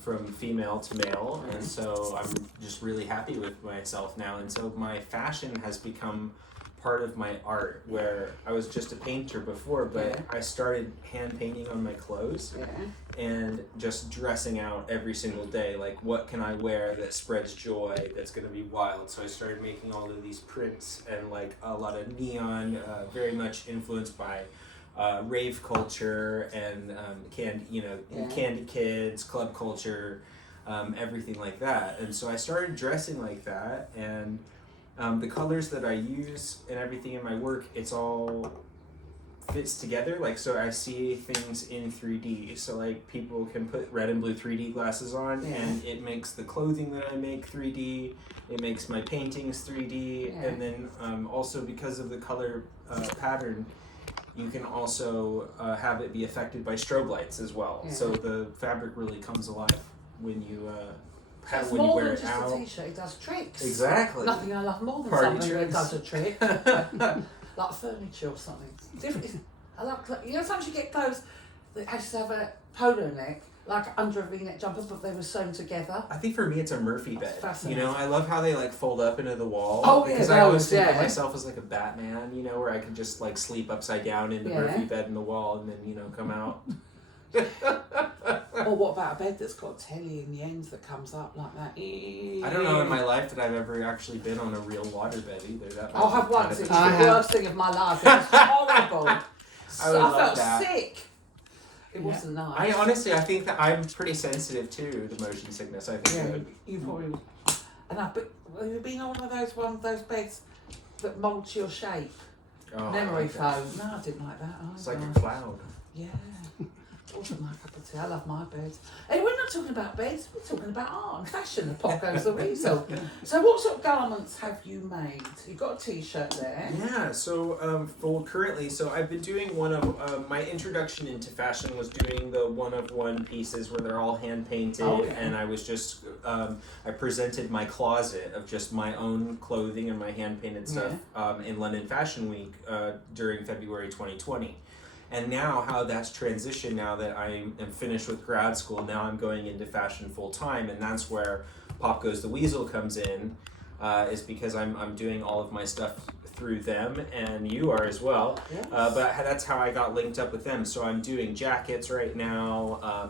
from female to male, and so I'm just really happy with myself now. And so my fashion has become part of my art, where I was just a painter before, but I started hand painting on my clothes and just dressing out every single day. Like, what can I wear that spreads joy, that's going to be wild? So I started making all of these prints and like a lot of neon, very much influenced by rave culture and candy kids, club culture, everything like that. And so I started dressing like that, and the colors that I use and everything in my work, it's all fits together. Like, so I see things in 3D. So like people can put red and blue 3D glasses on, and it makes the clothing that I make 3D. It makes my paintings 3D, and then also because of the color pattern, you can also have it be affected by strobe lights as well. So the fabric really comes alive when you when you wear it out. It's more than just a t-shirt, it does tricks. Exactly. Nothing I love more than Party something tricks. that does a trick. Like furniture or something. Different. I like, sometimes you get clothes that used to have a polo neck, like under a V-neck jumper, but they were sewn together. I think for me it's a Murphy bed. Fascinating. I love how they like fold up into the wall. Oh, yeah, because I always think of yeah. myself as like a Batman, where I could just like sleep upside down in the Murphy bed in the wall and then, come out. Or what about a bed that's got Tilley in the ends that comes up like that? I don't know in my life that I've ever actually been on a real water bed either. That I'll have one. It's the worst thing of my life. It was horrible. I felt sick. It wasn't nice. I think that I'm pretty sensitive to the motion sickness. I think you probably would. And have you been on one of those beds that moulds your shape? Memory foam. No, I didn't like that either. It's like a cloud. Yeah. Wasn't my cup of tea. I love my beds. Hey, we're not talking about beds, we're talking about art and fashion. The pot goes the Weazel. So what sort of garments have you made? You've got a t-shirt there. Yeah, so currently, I've been doing one of, my introduction into fashion was doing the one-of-one pieces where they're all hand-painted, and I was just, I presented my closet of just my own clothing and my hand-painted stuff in London Fashion Week during February 2020. And now how that's transitioned, now that I am finished with grad school, now I'm going into fashion full time, and that's where Pop Goes the Weazel comes in, is because I'm doing all of my stuff through them, and you are as well. Yes. But that's how I got linked up with them. So I'm doing jackets right now.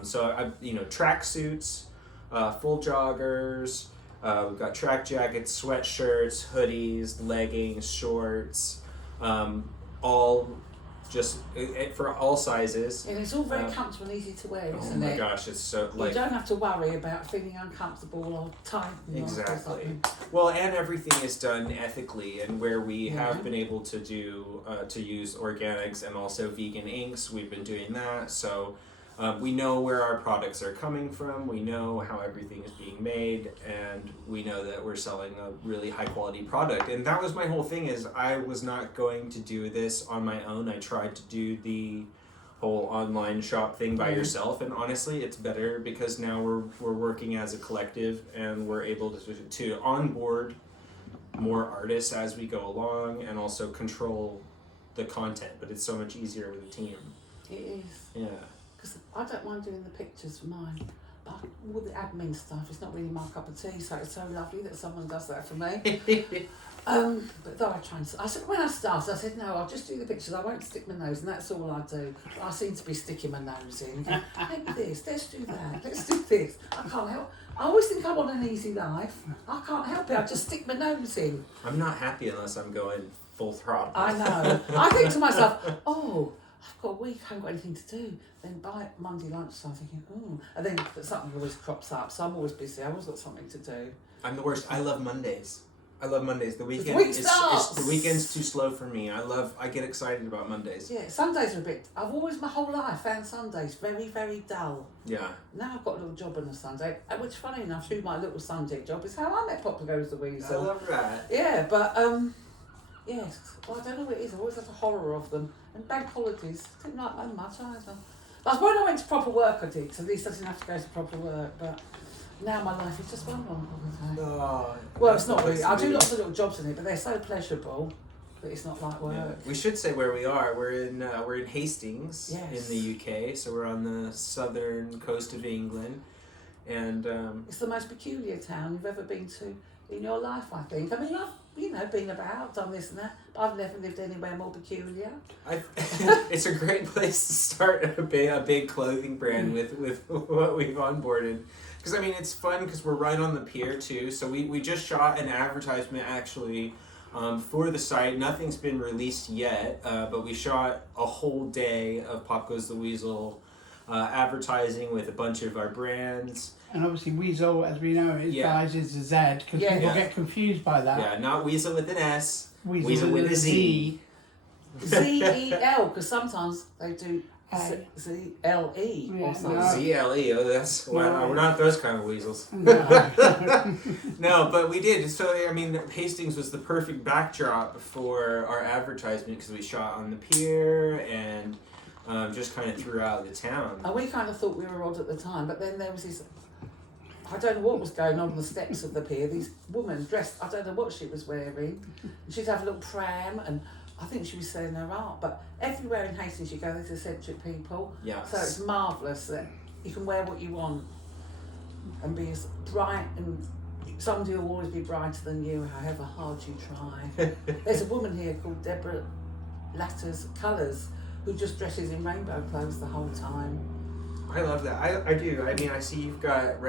Track suits, full joggers. We've got track jackets, sweatshirts, hoodies, leggings, shorts, all. Just for all sizes. And it's all very comfortable and easy to wear, isn't it? Oh my gosh, it's so You don't have to worry about feeling uncomfortable or tight. Exactly. Well, and everything is done ethically, and where we have been able to do to use organics and also vegan inks, we've been doing that. So we know where our products are coming from, we know how everything is being made, and we know that we're selling a really high quality product. And that was my whole thing, is I was not going to do this on my own. I tried to do the whole online shop thing by yourself, and honestly it's better because now we're working as a collective, and we're able to onboard more artists as we go along, and also control the content, but it's so much easier with a team. It is. Yeah. Because I don't mind doing the pictures for mine, but all the admin stuff, it's not really my cup of tea, so it's so lovely that someone does that for me. But though when I started, I said, no, I'll just do the pictures, I won't stick my nose, and that's all I do. But I seem to be sticking my nose in. Maybe this, let's do that, let's do this. I can't help. I always think I want an easy life. I can't help it, I just stick my nose in. I'm not happy unless I'm going full throttle. I know. I think to myself, I've got a week, I haven't got anything to do. Then by Monday lunchtime, I'm thinking, and then something always crops up, so I'm always busy. I've always got something to do. I'm the worst. I love Mondays. The weekend the weekend's too slow for me. I get excited about Mondays. Yeah, Sundays are a bit. I've always my whole life found Sundays very, very dull. Yeah. Now I've got a little job on a Sunday, which funny enough, through my little Sunday job is how I met Pop Goes the Weazel. I love that. Yeah, but yes, well, I don't know what it is. I always have a horror of them. And bank holidays, I didn't like them much either. Like when I went to proper work, I did, so at least I didn't have to go to proper work. But now my life is just one long holiday. Oh, well, it's not really. I do lots of little jobs in it, but they're so pleasurable that it's not like work. Yeah. We should say where we are. We're in Hastings, in the UK. So we're on the southern coast of England. And it's the most peculiar town you've ever been to in your life, I think. I mean, I've been about, done this and that, but I've never lived anywhere more peculiar. It's a great place to start a big clothing brand with what we've onboarded. Because, I mean, it's fun because we're right on the pier, too. So we just shot an advertisement, actually, for the site. Nothing's been released yet, but we shot a whole day of Pop Goes the Weazel advertising with a bunch of our brands. And obviously Weazel, as we know, guys, is a Z, because people get confused by that. Yeah, not Weazel with an S. Weazel with a Z. Z-E-L, because sometimes they do Z-L-E or something. Z-L-E, we're not those kind of weasels. No. No, but we did. So, I mean, Hastings was the perfect backdrop for our advertisement because we shot on the pier and just kind of throughout the town. And we kind of thought we were odd at the time, but then there was this, I don't know what was going on the steps of the pier, these women dressed, I don't know what she was wearing. She'd have a little pram, and I think she was selling her art, but everywhere in Hastings you go, there's eccentric people. Yes. So it's marvellous that you can wear what you want and be as bright, and somebody will always be brighter than you, however hard you try. There's a woman here called Deborah Latter's Colours, who just dresses in rainbow clothes the whole time. I love that. I do. I mean, I see you've got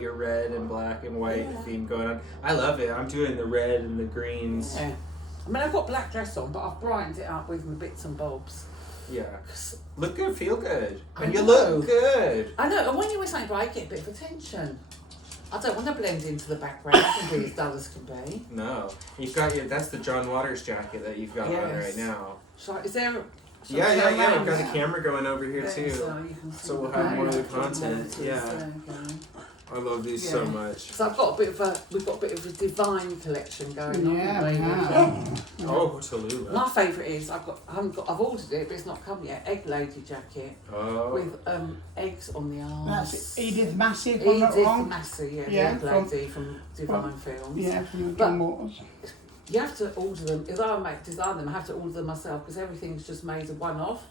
your red and black and white theme going on. I love it. I'm doing the red and the greens. Yeah. I mean, I've got black dress on, but I've brightened it up with my bits and bobs. Yeah. Look good, feel good. And I you know. look good. I know, and when you wear something bright, you get a bit of attention. I don't want to blend into the background and be as dull as can be. No. You've got that's the John Waters jacket that you've got on right now. Is there... Yeah. We've got a camera going over here too. So we'll have more of the content. There you go. I love these so much. So we've got a bit of a divine collection going on. Yeah. Oh, Tallulah. My favourite is I've ordered it, but it's not come yet. Egg lady jacket with eggs on the arms. That's Edith Massey, if I'm not Edith wrong. Massey, the egg lady from Divine Films. Yeah, from John Waters. You have to order them. If I design them, I have to order them myself because everything's just made a one-off.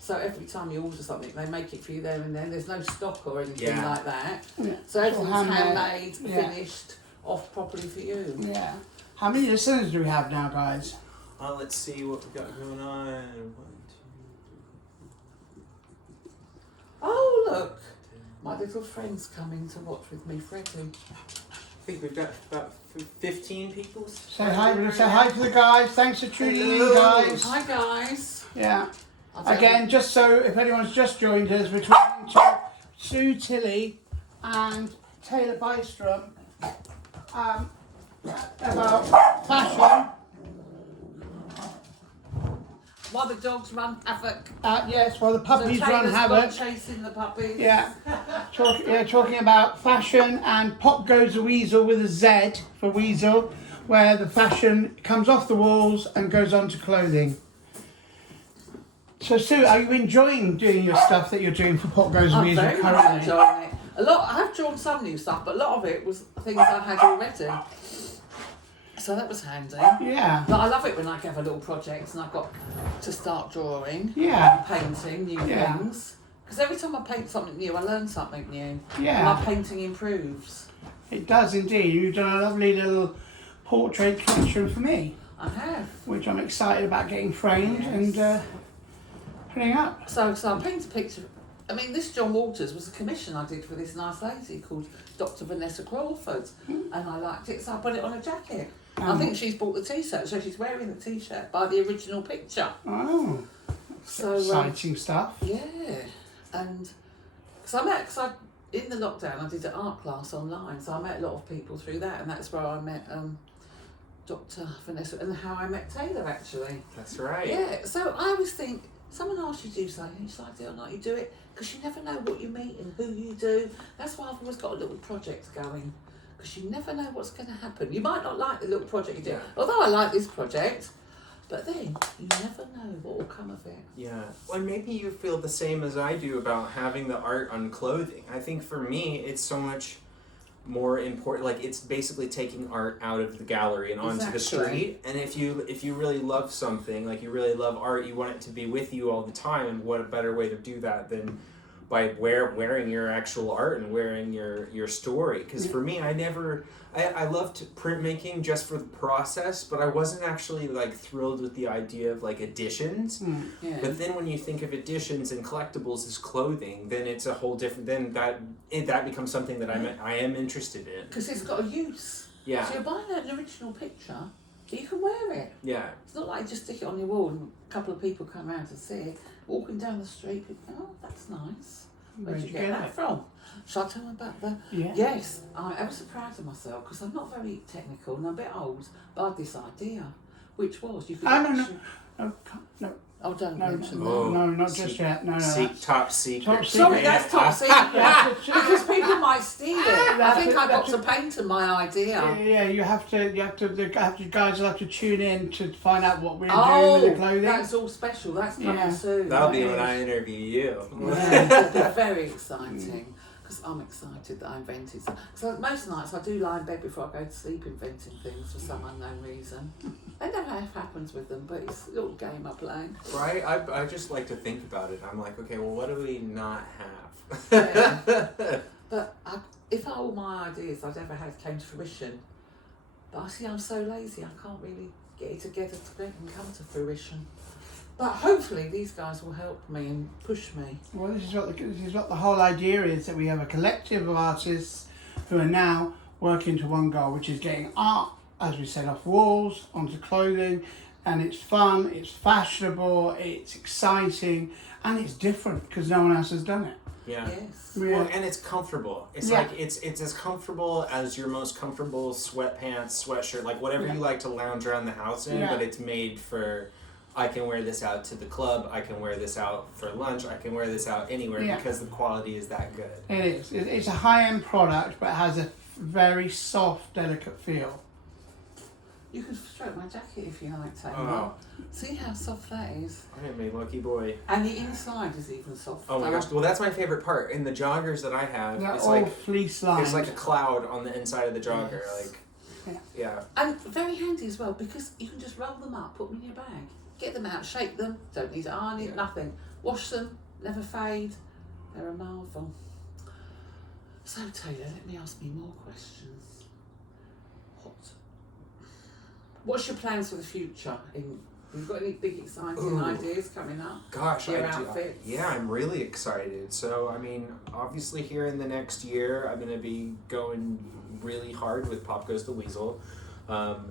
So every time you order something, they make it for you there and then. There's no stock or anything like that. Yeah. So everything's handmade, finished, off properly for you. Yeah. How many listeners do we have now, guys? Let's see what we've got going on. 1, 2, 3. Oh, look. My little friend's coming to watch with me, Freddie. I think we've got about 15 people. Say hi to the guys. Thanks for tuning in, guys. Hi, guys. Yeah. Again, just so if anyone's just joined us, we're talking to Sue Tilley and Taylor Bystrom about fashion. While the dogs run havoc. Yes, while the puppies run havoc. Chasing the puppies. Yeah. Talking about fashion, and Pop Goes the Weazel with a Z for Weazel, where the fashion comes off the walls and goes onto clothing. So Sue, are you enjoying doing your stuff that you're doing for Pop Goes the Weazel very currently? much enjoying it. I have drawn some new stuff, but a lot of it was things I had already. So that was handy. Yeah. But I love it when I have a little project and I've got to start drawing. Yeah. Painting new things. Because every time I paint something new, I learn something new. Yeah. My painting improves. It does indeed. You've done a lovely little portrait collection for me. I have. Which I'm excited about getting framed and putting up. So I painted a picture. I mean, this John Waters was a commission I did for this nice lady called Dr. Vanessa Crawford. And I liked it, so I put it on a jacket. I think she's bought the t-shirt, so she's wearing the t-shirt by the original picture. Oh, so exciting stuff. Yeah, and in the lockdown I did an art class online, so I met a lot of people through that, and that's where I met Dr. Vanessa, and how I met Taylor actually. That's right. Yeah, so I always think, someone asks you to do something, it's like, do it or not, you do it, because you never know what you meet and who you do. That's why I've always got a little project going. Because you never know what's going to happen. You might not like the little project you do, although I like this project, but then you never know what will come of it. Yeah, well, maybe you feel the same as I do about having the art on clothing. I think for me, it's so much more important. Like, it's basically taking art out of the gallery and onto the street. And if you really love something, like you really love art, you want it to be with you all the time. And what a better way to do that than by wearing your actual art and wearing your story. Because for me, I loved printmaking just for the process, but I wasn't actually like thrilled with the idea of like editions. Yeah. But then when you think of editions and collectibles as clothing, then it's a whole different. Then that becomes something that I am interested in. Because it's got a use. Yeah. So you're buying an original picture, you can wear it. Yeah. It's not like you just stick it on your wall and a couple of people come around to see it. Walking down the street, people go, oh, that's nice. Where'd you get that from? Shall I tell them about the... Yeah. Yes, I'm ever so proud of myself because I'm not very technical and I'm a bit old, but I had this idea, which was you could No. Oh, don't No, mention no, that. no, not just yet. No, Top secret. Top secret. Sorry, that's top secret. Yeah. Because people might steal it. I think I got that's to paint on my idea. Yeah, you have to. The guys will have to tune in to find out what we're doing with the clothing. That's all special. That's coming soon. That'll be when I interview you. Yeah, it'll be very exciting. Because I'm excited that I invented something. So most nights I do lie in bed before I go to sleep inventing things for some unknown reason. It never happens with them, but it's a little game I play. Right? I just like to think about it. I'm like, okay, well, what do we not have? Yeah. But if all my ideas I'd ever had came to fruition, but I see I'm so lazy, I can't really get it together to make them come to fruition. But hopefully these guys will help me and push me. Well, this is what the whole idea is, that we have a collective of artists who are now working to one goal, which is getting art, as we said, off walls, onto clothing, and it's fun, it's fashionable, it's exciting, and it's different because no one else has done it. Yeah. Yes. Yeah. Well, and it's comfortable. It's like it's as comfortable as your most comfortable sweatpants, sweatshirt, like whatever you like to lounge around the house in, but it's made for... I can wear this out to the club, I can wear this out for lunch, I can wear this out anywhere because the quality is that good. It is. It's a high-end product, but it has a very soft, delicate feel. You can stroke my jacket if you like, Taylor. Oh. See how soft that is? I am a lucky boy. And the inside is even softer. Oh my gosh, well that's my favorite part. In the joggers that I have, They're it's all like fleece lined. there's like a cloud on the inside of the jogger. Yes. Like, yeah. And very handy as well because you can just roll them up, put them in your bag. Get them out, shake them, don't need ironing, nothing. Wash them, never fade. They're a marvel. So Taylor, let me ask me more questions. What's your plans for the future? Have you got any big exciting ideas coming up? Gosh, Your I do. outfits? Yeah, I'm really excited. So, I mean, obviously here in the next year, I'm going to be going really hard with Pop Goes the Weazel.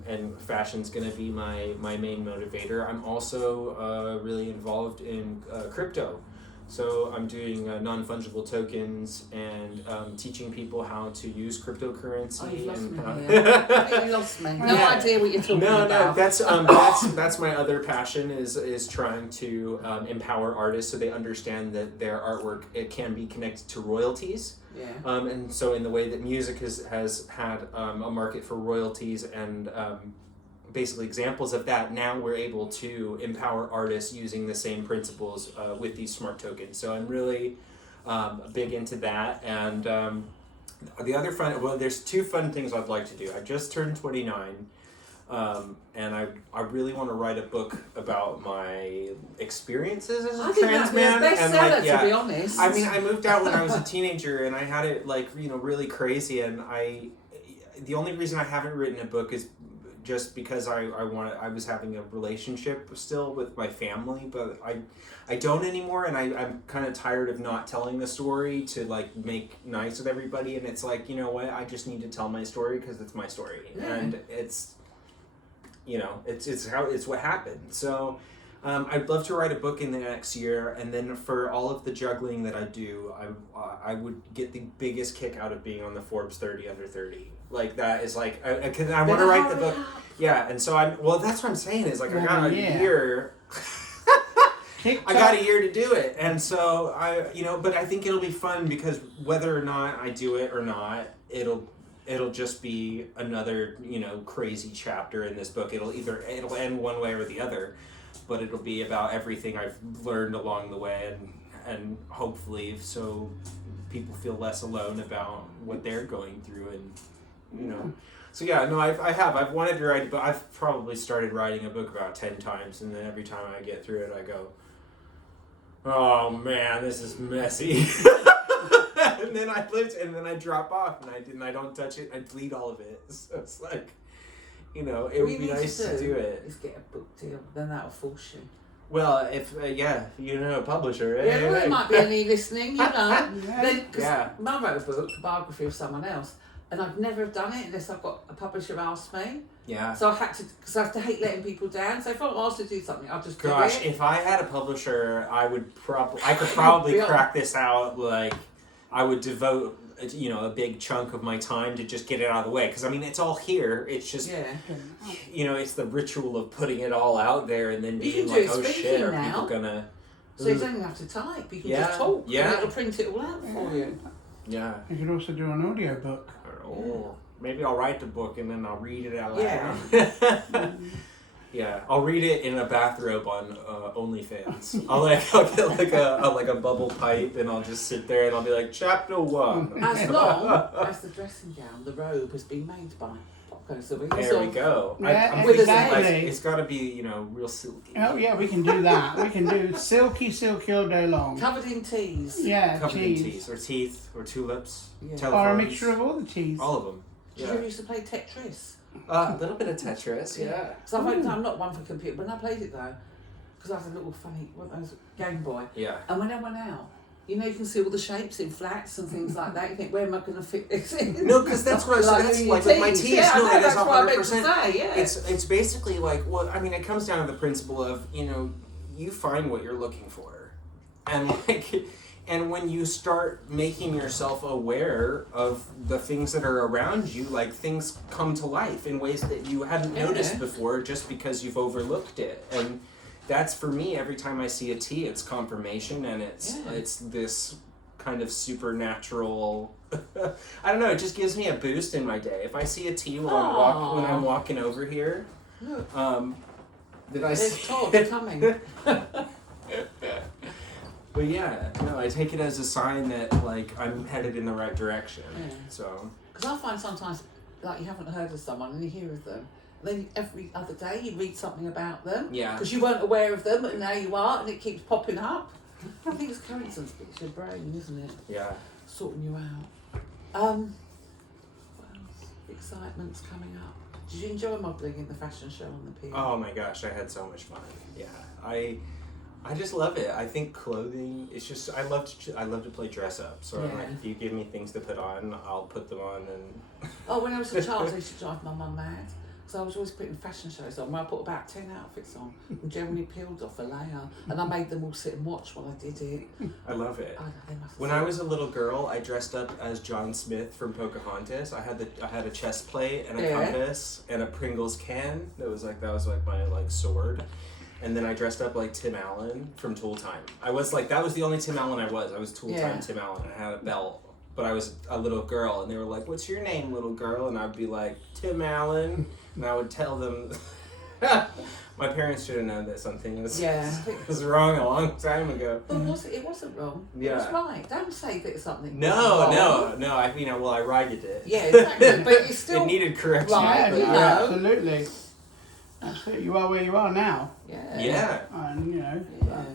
And fashion's going to be my main motivator. I'm also really involved in crypto. So I'm doing non-fungible tokens and teaching people how to use cryptocurrency. Oh, you've lost and me here. You lost me. No idea what you're talking about. No, that's my other passion is trying to empower artists so they understand that their artwork, it can be connected to royalties. Yeah. And so in the way that music has had a market for royalties and basically examples of that, now we're able to empower artists using the same principles with these smart tokens. So I'm really big into that. And the other there's two fun things I'd like to do. I just turned 29. And I really want to write a book about my experiences as a trans man. And to be honest. I mean, I moved out when I was a teenager, and I had it really crazy. And the only reason I haven't written a book is just because I was having a relationship still with my family, but I don't anymore, and I'm kind of tired of not telling the story to make nice with everybody. And it's like, you know what? I just need to tell my story because it's my story, and it's. It's what happened. So I'd love to write a book in the next year, and then for all of the juggling that I do, I would get the biggest kick out of being on the Forbes 30 under 30. Like that is like because I want to write the book. Yeah, and so that's what I'm saying is like I got a year. I got a year to do it, and so but I think it'll be fun because whether or not I do it or not, it'll just be another, crazy chapter in this book. It'll end one way or the other, but it'll be about everything I've learned along the way, and hopefully so people feel less alone about what they're going through, and So yeah, no, I've wanted to write, but I've probably started writing a book about 10 times, and then every time I get through it, I go, oh man, this is messy. And then I drop off, and I don't touch it. I delete all of it. So it's like, it would be nice to do it. Is get a book deal, then that'll force you. Well, if you know a publisher, right? Yeah, well, there might be any listening, Yeah. Then, because Mum wrote a book, a biography of someone else, and I'd never have done it unless I've got a publisher asked me. Yeah. So I had to, because I have to hate letting people down. So if I'm asked to do something, I'll just do it. Gosh, if I had a publisher, I could probably crack this out. Like, I would devote, a big chunk of my time to just get it out of the way. Because, it's all here. It's just, it's the ritual of putting it all out there and then being like, oh shit, are people gonna... So you don't even have to type. You can just talk. Yeah. And it'll print it all out for you. Yeah. You could also do an audio book. Oh, maybe I'll write the book and then I'll read it out loud. Yeah. Yeah, I'll read it in a bathrobe on OnlyFans. I'll get like a bubble pipe and I'll just sit there and I'll be like, chapter 1. As long as the dressing gown, the robe, has been made by Popco. So there we go. Yeah, I'm with thinking exactly. it's got to be, real silky. Oh yeah, we can do that. We can do silky all day long. covered in teas. Yeah, Covered in cheese. teeth or tulips. Yeah. Telephones. Or a mixture of all the cheese. All of them. Did you ever used to play Tetris? A little bit of Tetris, yeah. Because I'm not one for computer. When I played it though, because I was a little funny, those Game Boy. Yeah. And when I went out, you can see all the shapes in flats and things like that. You think, where am I going to fit this in? No, because that's what that's like with my teeth. Yeah, No, I know, that's that's what I meant to 100%. say, yeah. It's basically like, it comes down to the principle of, you find what you're looking for. And when you start making yourself aware of the things that are around you, like things come to life in ways that you hadn't noticed before just because you've overlooked it. And that's for me, every time I see a tea, it's confirmation and it's this kind of supernatural I don't know, it just gives me a boost in my day. If I see a tea while when I'm walking over here, There's Todd coming. But yeah, no, I take it as a sign that like I'm headed in the right direction. Yeah. So. Because I find sometimes like you haven't heard of someone and you hear of them, and then every other day you read something about them. Yeah. Because you weren't aware of them and now you are, and it keeps popping up. I think it's coincidence, but it's your brain, isn't it? Yeah. Sorting you out. What else? Excitement's coming up. Did you enjoy modelling in the fashion show on the pier? Oh my gosh, I had so much fun. Yeah, I just love it. I think clothing. It's just I love to play dress up. So like, if you give me things to put on, I'll put them on. And when I was a child, I used to drive my mum mad. So I was always putting fashion shows on where I put about 10 outfits on and generally peeled off a layer, and I made them all sit and watch while I did it. I love it. They must have When I was a little girl, I dressed up as John Smith from Pocahontas. I had a chest plate and a compass and a Pringles can. That was like my sword. And then I dressed up like Tim Allen from Tool Time. I was like, that was the only Tim Allen I was. I was Tool Time Tim Allen. I had a belt, but I was a little girl, and they were like, "What's your name, little girl?" And I'd be like, "Tim Allen," and I would tell them. My parents should have known that something was wrong a long time ago. But it wasn't wrong. Yeah. It was right. Don't say that something No. I righted it. Yeah, exactly. But it's still it needed correction. right, Yeah, you know. absolutely. Absolutely. You are where you are now. Yeah. And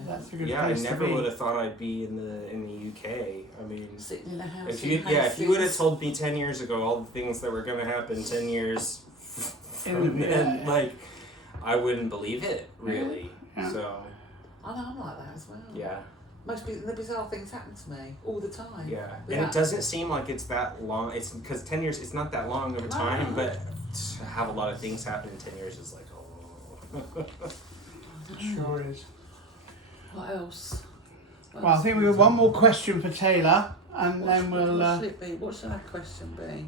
that's a good I place to never be. would have thought I'd be in the UK. I mean, Sitting in the house. if you would have told me 10 years ago all the things that were going to happen 10 years from then, like, I wouldn't believe it, really. Yeah. So. I know, I'm like that as well. Yeah. Most the bizarre things happen to me all the time. Yeah. And it doesn't seem like it's that long. It's because 10 years, it's not that long of a time, but to have a lot of things happen in 10 years is like, It sure is. What else? Well, I think we have one more question for Taylor, and then we'll. What should it be? What should that question be?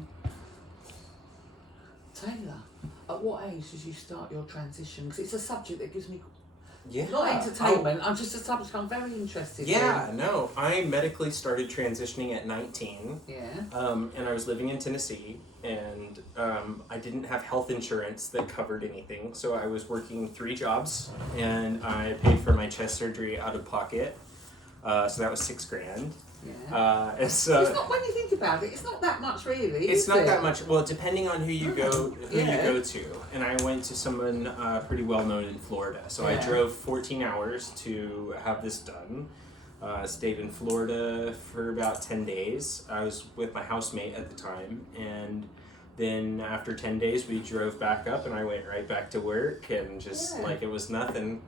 Taylor, at what age did you start your transition? Because it's a subject that gives me not entertainment. I'm just a subject I'm very interested in. Yeah, no. I medically started transitioning at 19. Yeah. And I was living in Tennessee, and I didn't have health insurance that covered anything, so I was working 3 jobs, and I paid for my chest surgery out of pocket. So that was $6,000. Yeah. So it's not, when you think about it, it's not that much really. It's not that much. Well, depending on who you go to, and I went to someone pretty well known in Florida. So I drove 14 hours to have this done. Stayed in Florida for about 10 days. I was with my housemate at the time, and then after 10 days we drove back up and I went right back to work, and just like it was nothing.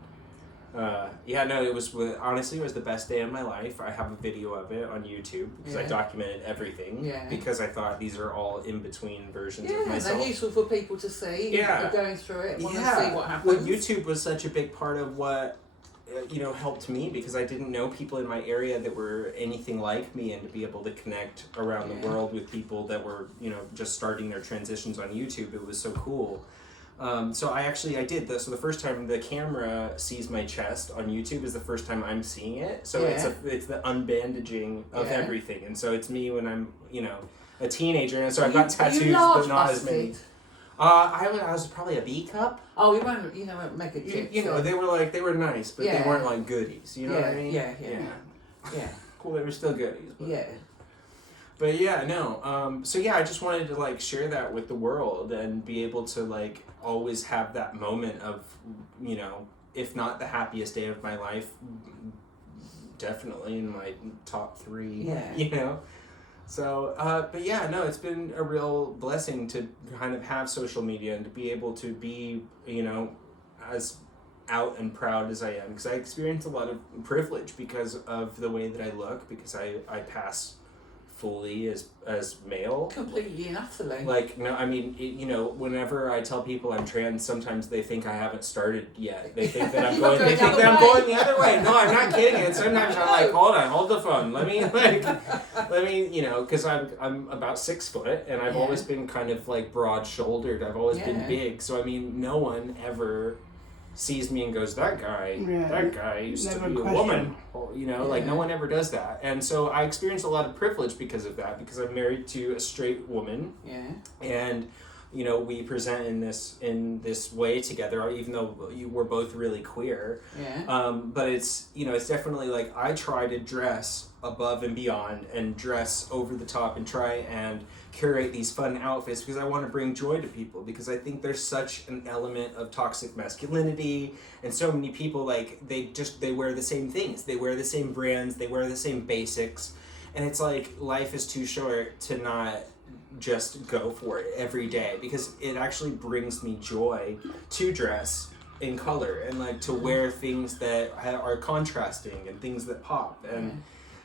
Honestly, it was the best day of my life. I have a video of it on YouTube because I documented everything because I thought these are all in-between versions of myself. They're useful for people to see. Yeah. They're going through it, want to see what happens. Well, YouTube was such a big part of what helped me, because I didn't know people in my area that were anything like me, and to be able to connect around the world with people that were, just starting their transitions on YouTube, it was so cool. So I did this. So the first time the camera sees my chest on YouTube is the first time I'm seeing it. So it's the unbandaging of everything. And so it's me when I'm, a teenager. And so I've got tattoos, but not as many. I was probably a B cup. Oh, you won't make it chips. They were nice, but they weren't like goodies. You know what I mean? Yeah. Cool, they were still goodies. But. But I just wanted to share that with the world and be able to always have that moment of, if not the happiest day of my life, definitely in my top 3. So, it's been a real blessing to kind of have social media and to be able to be, as out and proud as I am, because I experience a lot of privilege because of the way that I look, because I pass fully as male. Completely and utterly. Whenever I tell people I'm trans, sometimes they think I haven't started yet. They think that I'm going. They think that I'm going the other way. No, I'm not kidding. And sometimes I'm like, hold the phone. Let me, because I'm about 6 foot, and I've always been kind of broad shouldered. I've always been big. So no one ever sees me and goes, that guy used to be a woman. No one ever does that. And so I experienced a lot of privilege because of that, because I'm married to a straight woman. And we present in this way together, even though we're both really queer. But it's it's definitely I try to dress above and beyond and dress over the top and try and curate these fun outfits because I want to bring joy to people, because I think there's such an element of toxic masculinity, and so many people they wear the same things, they wear the same brands, they wear the same basics, and it's life is too short to not just go for it every day, because it actually brings me joy to dress in color and to wear things that are contrasting and things that pop. And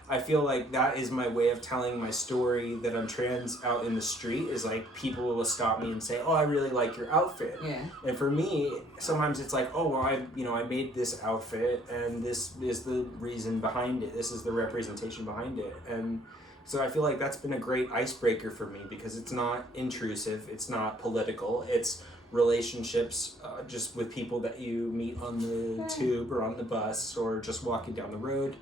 I feel like that is my way of telling my story that I'm trans out in the street, is people will stop me and say, oh, I really like your outfit. And for me, sometimes it's I made this outfit and this is the reason behind it. This is the representation behind it. And so I feel like that's been a great icebreaker for me, because it's not intrusive, it's not political, it's relationships just with people that you meet on the tube or on the bus or just walking down the road.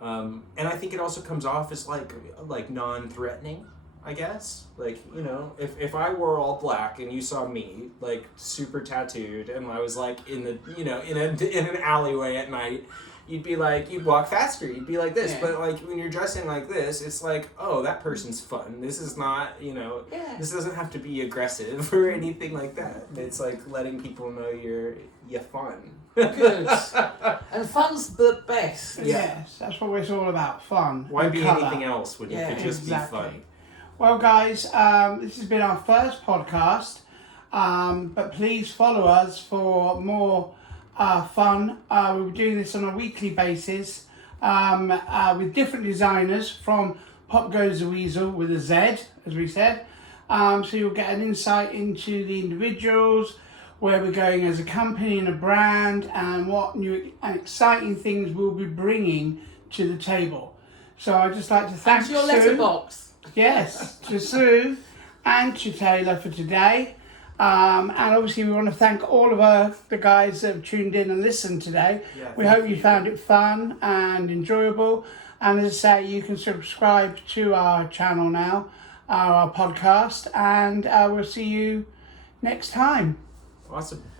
And I think it also comes off as non-threatening, I guess. If I wore all black and you saw me super tattooed and I was in the in an alleyway at night, you'd be you'd walk faster, you'd be like this. But when you're dressing like this, it's oh, that person's fun. This is not, this doesn't have to be aggressive or anything like that. It's letting people know you're fun. Good. And fun's the best. Yes, that's what it's all about, fun. Why be colour. anything else when you could just be fun? Well, guys, this has been our first podcast, but please follow us for more fun. We'll be doing this on a weekly basis with different designers from Pop Goes the Weazel with a Z, as we said. So you'll get an insight into the individuals, where we're going as a company and a brand, and what new and exciting things we'll be bringing to the table. So I'd just like to thank your Sue. letterbox. Yes, to Sue and to Taylor for today. And obviously we want to thank all of the guys that have tuned in and listened today. We hope you found it fun and enjoyable. And as I say, you can subscribe to our channel now, our podcast, and we'll see you next time. Awesome.